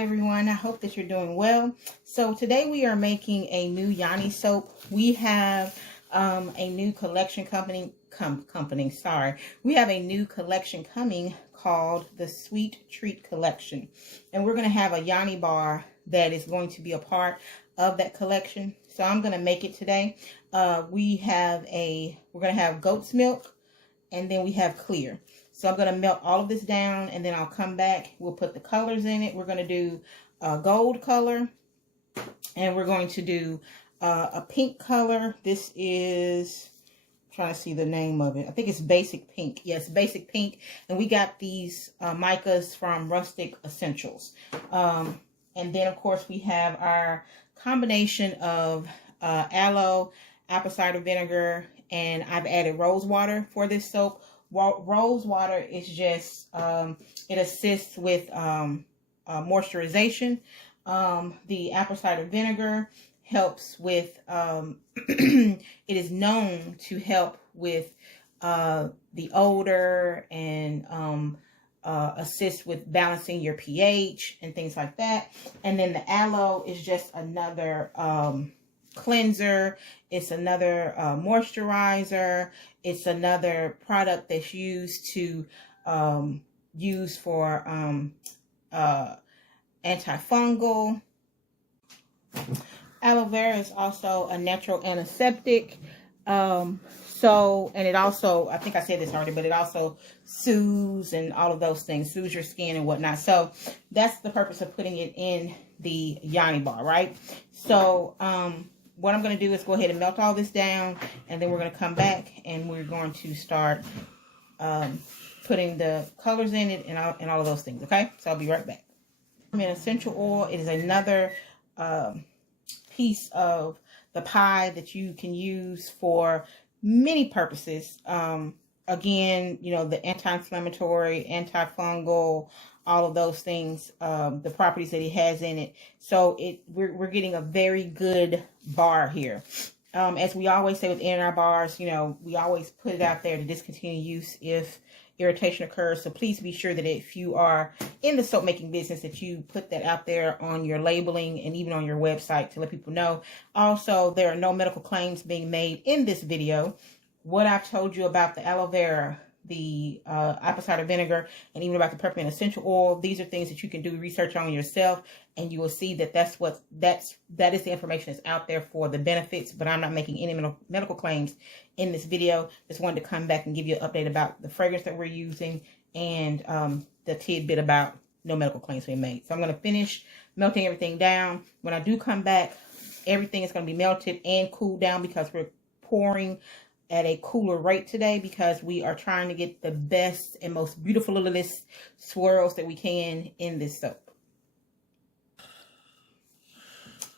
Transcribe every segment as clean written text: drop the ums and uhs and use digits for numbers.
everyone, I hope that you're doing well. So today we are making a new Yoni soap. We have a new collection we have a new collection coming called the Sweet Treat Collection, and we're going to have a Yoni bar that is going to be a part of that collection. So I'm going to make it today. We're going to have goat's milk, and then we have clear. So I'm going to melt all of this down, and then I'll come back. We'll put the colors in it. We're going to do a gold color, and we're going to do a pink color. This is, I'm trying to see the name of it. I think it's basic pink. Yes, basic pink. And we got these micas from Rustic Essentials. And then, of course, we have our combination of aloe, apple cider vinegar, and I've added rose water for this soap. Rose water is just, it assists with moisturization. The apple cider vinegar helps with, it is known to help with the odor and assist with balancing your pH and things like that. And then the aloe is just another cleanser. It's another moisturizer. It's another product that's used to use for antifungal. Aloe vera is also a natural antiseptic. And it also, I think I said this already, but it also soothes and all of those things, soothes your skin and whatnot. So that's the purpose of putting it in the Yoni bar, right? So what I'm going to do is go ahead and melt all this down, and then we're going to come back and we're going to start putting the colors in it and all of those things, okay? So I'll be right back. Essential oil, it is another piece of the pie that you can use for many purposes. Again, you know, the anti-inflammatory, antifungal, all of those things, the properties that it has in it. So we're getting a very good bar here. As we always say within our bars, you know, we always put it out there to discontinue use if irritation occurs. So please be sure that if you are in the soap making business, that you put that out there on your labeling and even on your website to let people know. Also, there are no medical claims being made in this video. What I've told you about the aloe vera, the apple cider vinegar, and even about the peppermint essential oil, these are things that you can do research on yourself, and you will see that that is the information that's out there for the benefits. But I'm not making any medical claims in this video. Just wanted to come back and give you an update about the fragrance that we're using and the tidbit about no medical claims being made. So I'm going to finish melting everything down. When I do come back, everything is going to be melted and cooled down, because we're pouring at a cooler rate today, because we are trying to get the best and most beautiful littlest swirls that we can in this soap.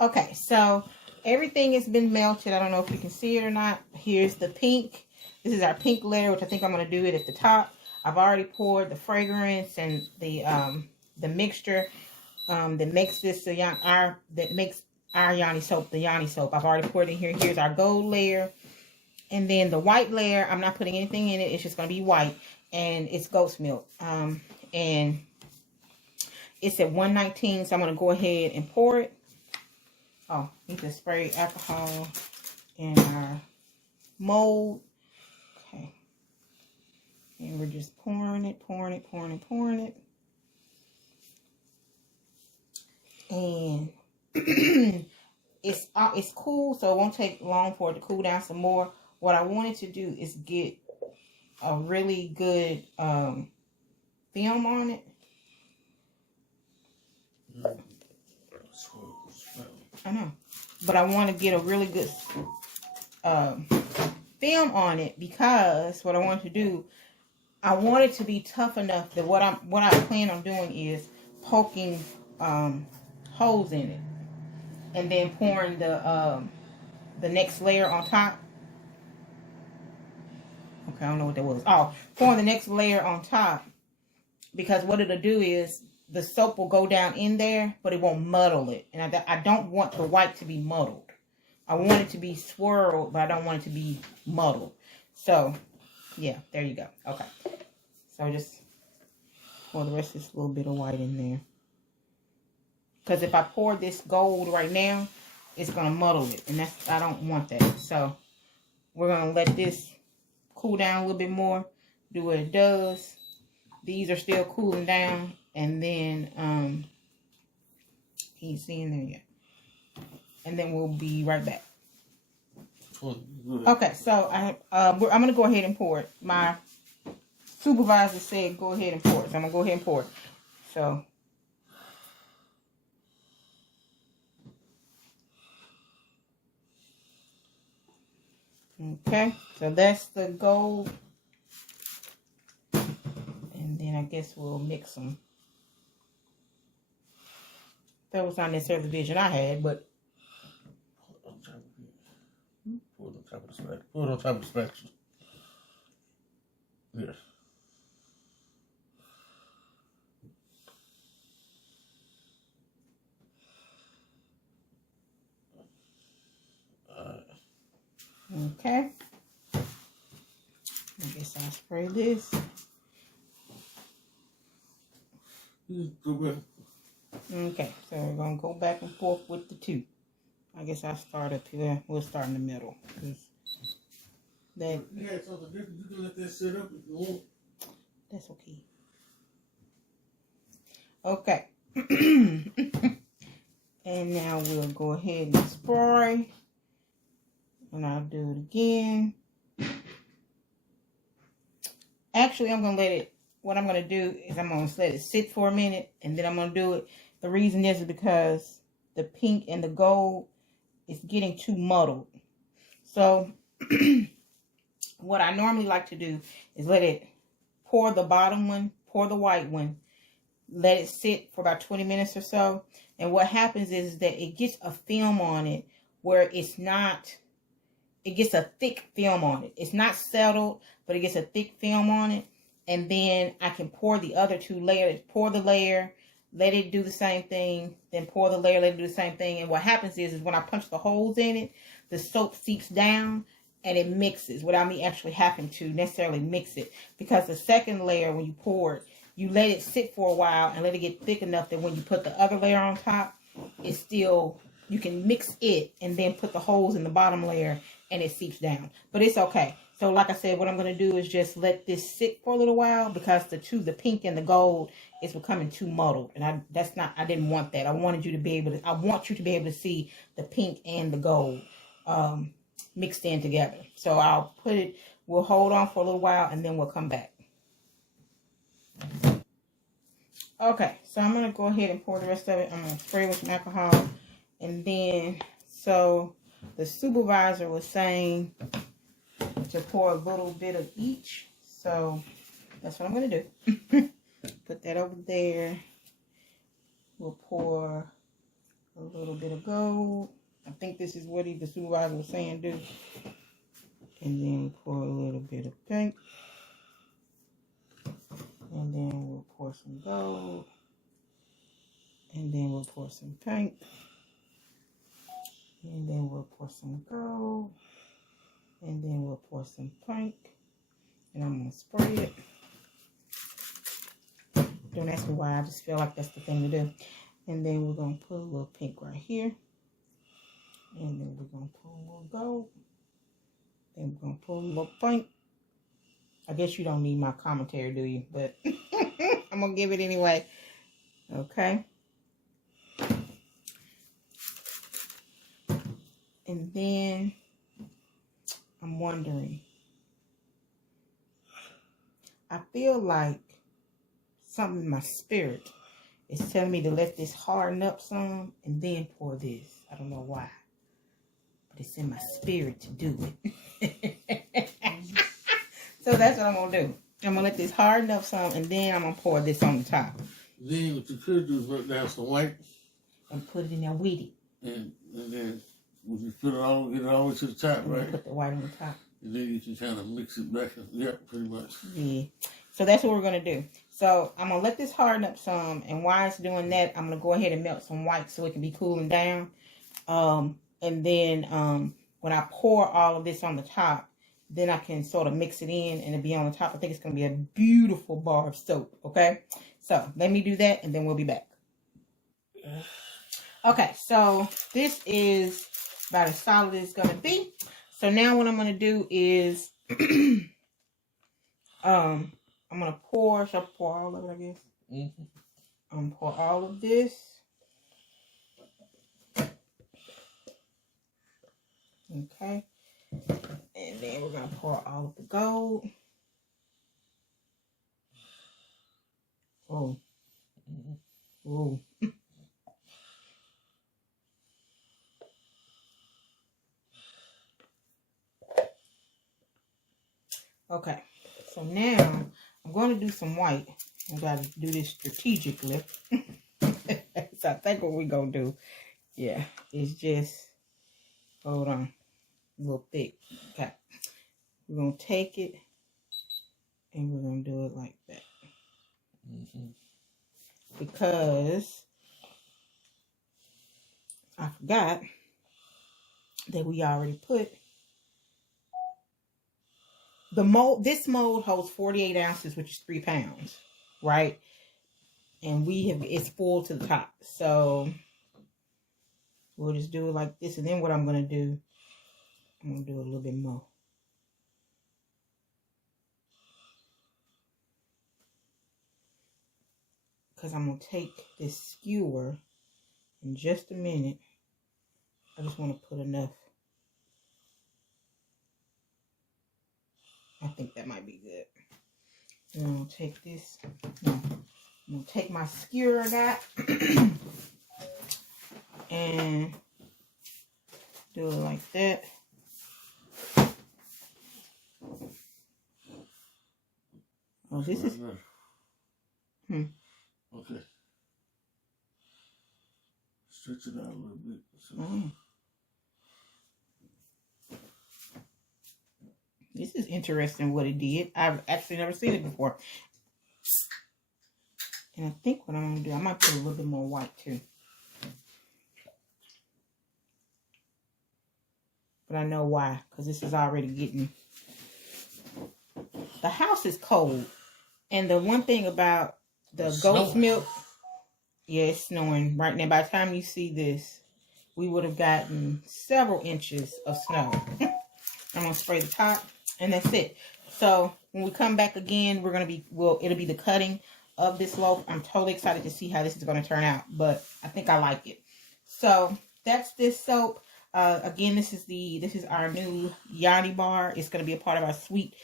Okay, so everything has been melted. I don't know if you can see it or not. Here's the pink. This is our pink layer, which I think I'm going to do it at the top. I've already poured the fragrance and the mixture that makes this our Yoni soap the Yoni soap. I've already poured it in here. Here's our gold layer. And then the white layer, I'm not putting anything in it. It's just going to be white. And it's goat's milk. And it's at 119. So I'm going to go ahead and pour it. Oh, need to spray alcohol in our mold. Okay. And we're just pouring it. And it's cool, so it won't take long for it to cool down some more. What I wanted to do is get a really good film on it. I know, but I want to get a really good film on it, because what I want to do, I want it to be tough enough that what I plan on doing is poking holes in it, and then pouring the next layer on top. Okay, I don't know what that was. Oh, pouring the next layer on top, because what it'll do is the soap will go down in there, but it won't muddle it. And I don't want the white to be muddled. I want it to be swirled, but I don't want it to be muddled. So, yeah, there you go. Okay. So just pour the rest of this little bit of white in there. Because if I pour this gold right now, it's going to muddle it. And I don't want that. So we're going to let this cool down a little bit more. Do what it does. These are still cooling down. And then, can't see in there yet. And then we'll be right back. Okay, so I'm going to go ahead and pour it. My supervisor said go ahead and pour it. So I'm going to go ahead and pour it. So... okay, so that's the gold. And then I guess we'll mix them. That was not necessarily the vision I had, but... Pour it on top of the spatula. Pour it on top of the spatula. There. Okay. I guess I'll spray this. Okay, so we're going to go back and forth with the two. I guess I'll start up here. We'll start in the middle. That, yeah, something different. You can let that sit up if you want. That's okay. Okay. And now we'll go ahead and spray. And I'll do it again. Actually, I'm going to let it, what I'm going to do is I'm going to let it sit for a minute. And then I'm going to do it. The reason is because the pink and the gold is getting too muddled. So, what I normally like to do is let it pour the bottom one, pour the white one. Let it sit for about 20 minutes or so. And what happens is that it gets a film on it where it's not... it gets a thick film on it. It's not settled, but it gets a thick film on it. And then I can pour the other two layers. Pour the layer, let it do the same thing. Then pour the layer, let it do the same thing. And what happens is when I punch the holes in it, the soap seeps down and it mixes without me actually having to necessarily mix it. Because the second layer, when you pour it, you let it sit for a while and let it get thick enough that when you put the other layer on top, it's still... you can mix it and then put the holes in the bottom layer and it seeps down. But it's okay. So like I said, what I'm going to do is just let this sit for a little while because the pink and the gold is becoming too muddled. And I didn't want that. I want you to be able to see the pink and the gold mixed in together. So we'll hold on for a little while and then we'll come back. Okay, so I'm going to go ahead and pour the rest of it. I'm going to spray with some alcohol. And then, so the supervisor was saying to pour a little bit of each. So that's what I'm going to do. Put that over there. We'll pour a little bit of gold. I think this is what the supervisor was saying do. And then pour a little bit of pink. And then we'll pour some gold. And then we'll pour some pink. And then we'll pour some gold. And then we'll pour some pink. And I'm going to spray it. Don't ask me why. I just feel like that's the thing to do. And then we're going to put a little pink right here. And then we're going to put a little gold. Then we're going to put a little pink. I guess you don't need my commentary, do you? But I'm going to give it anyway. Okay. And then I'm wondering. I feel like something in my spirit is telling me to let this harden up some and then pour this. I don't know why. But it's in my spirit to do it. So that's what I'm going to do. I'm going to let this harden up some and then I'm going to pour this on the top. Then what you could do is put down some white. And put it in there with it. And then when you put it all, get it all the way to the top, and right? Put the white on the top. And then you can kind of mix it back. Yeah, pretty much. Yeah. So that's what we're going to do. So I'm going to let this harden up some. And while it's doing that, I'm going to go ahead and melt some white so it can be cooling down. And then when I pour all of this on the top, then I can sort of mix it in and it'll be on the top. I think it's going to be a beautiful bar of soap. Okay. So let me do that and then we'll be back. Okay, so this is about as solid as it's going to be. So now what I'm going to do is, I'm going to pour, should I pour all of it, I guess? Mm-hmm. I'm going to pour all of this. Okay. And then we're going to pour all of the gold. Oh. Oh. Okay. So now I'm going to do some white. I got to do this strategically. So I think what we're going to do, yeah, is just, hold on, a little thick. Okay. We're going to take it and we're going to do it like that. Mm-hmm. Because I forgot that we already put the mold. This mold holds 48 ounces, which is 3 pounds, right? And it's full to the top. So we'll just do it like this. And then what I'm going to do, I'm going to do a little bit more. Because I'm going to take this skewer in just a minute. I just want to put enough. I think that might be good. And I'm going to take this. No, I'm going to take my skewer I got. And do it like that. Oh, this is... Okay. Stretch it out a little bit. Oh. This is interesting what it did. I've actually never seen it before. And I think what I'm going to do, I might put a little bit more white too. But I know why, because this is already getting... The house is cold. And the one thing about the goat's milk, yeah, it's snowing right now. By the time you see this, we would have gotten several inches of snow. I'm going to spray the top, and that's it. So when we come back again, we're going to be, it'll be the cutting of this loaf. I'm totally excited to see how this is going to turn out, but I think I like it. So that's this soap. Again, this is our new Yoni Bar. It's going to be a part of our sweet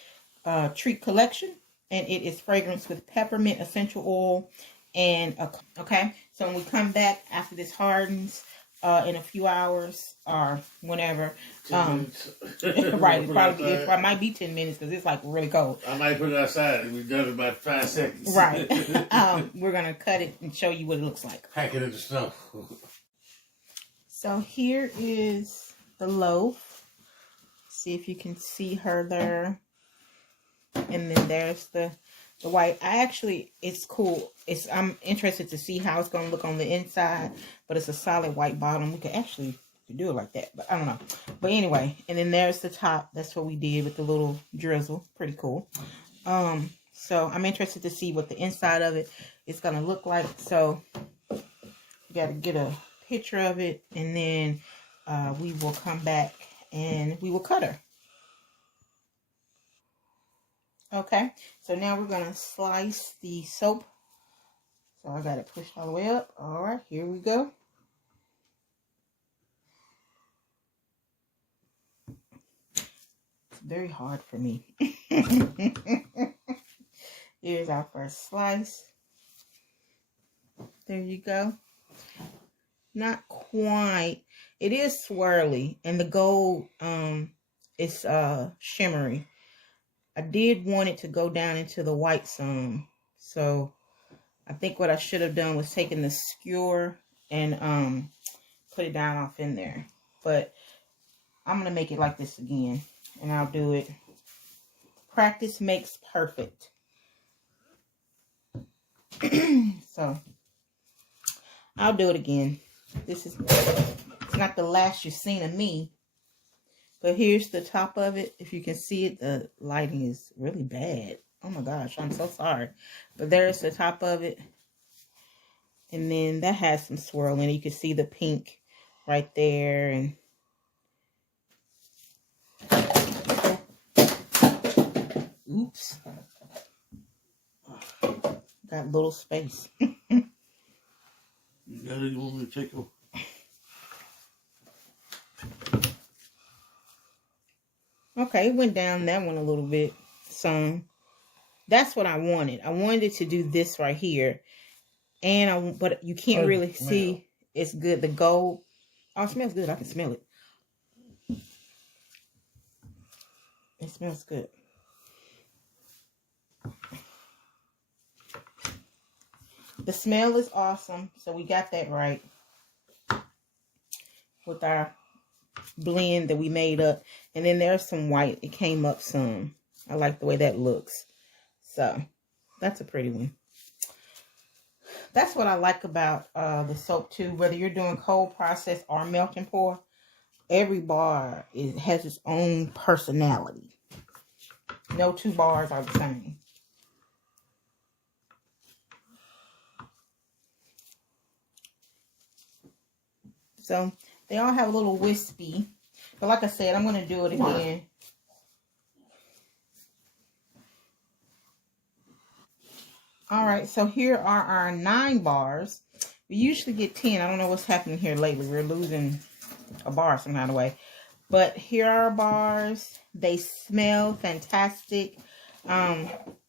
treat collection, and it is fragrance with peppermint essential oil. And okay, so when we come back after this hardens in a few hours or whenever, right, it might be 10 minutes because it's like really cold. I might put it outside and we're done in about 5 seconds. Right. We're gonna cut it and show you what it looks like. Pack it in the snow. So here is the loaf. See if you can see her there. And then there's the white. It's cool. I'm interested to see how it's going to look on the inside. But it's a solid white bottom. We could actually do it like that. But I don't know. But anyway. And then there's the top. That's what we did with the little drizzle. Pretty cool. So I'm interested to see what the inside of it is going to look like. So you got to get a picture of it. And then we will come back and we will cut her. Okay, so now we're going to slice the soap. So I got it pushed all the way up. All right, here we go. It's very hard for me. Here's our first slice. There you go. Not quite. It is swirly, and the gold is shimmery. I did want it to go down into the white some. So I think what I should have done was taken the skewer and put it down off in there. But I'm going to make it like this again. And I'll do it. Practice makes perfect. So I'll do it again. It's not the last you've seen of me. But here's the top of it. If you can see it, the lighting is really bad. Oh my gosh, I'm so sorry. But there's the top of it. And then that has some swirl in it. You can see the pink right there. And oops. Got little space. You got it? You want me to take them? Okay, it went down that one a little bit. Some. That's what I wanted. I wanted to do this right here. And but you can't really see. It's good. The gold. Oh, it smells good. I can smell it. It smells good. The smell is awesome. So we got that right with our blend that we made up. And then there's some white. It came up some. I like the way that looks. So that's a pretty one. That's what I like about the soap too. Whether you're doing cold process or melt and pour, every bar has its own personality. No two bars are the same. So they all have a little wispy. But like I said, I'm going to do it again. All right, so here are our 9 bars. We usually get 10. I don't know what's happening here lately. We're losing a bar some kind of way. But here are our bars. They smell fantastic.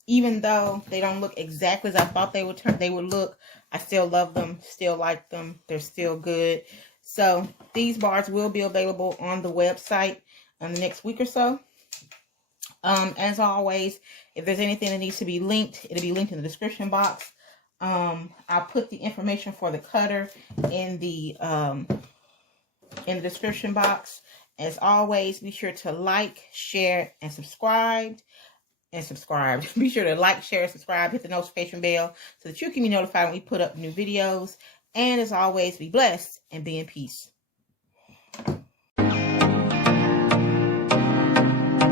Even though they don't look exactly as I thought they would look, I still love them, still like them. They're still good. So these bars will be available on the website in the next week or so. As always, if there's anything that needs to be linked, it'll be linked in the description box. I'll put the information for the cutter in the description box. As always, be sure to like, share, and subscribe. Be sure to like, share, subscribe, hit the notification bell so that you can be notified when we put up new videos. And as always, be blessed and be in peace.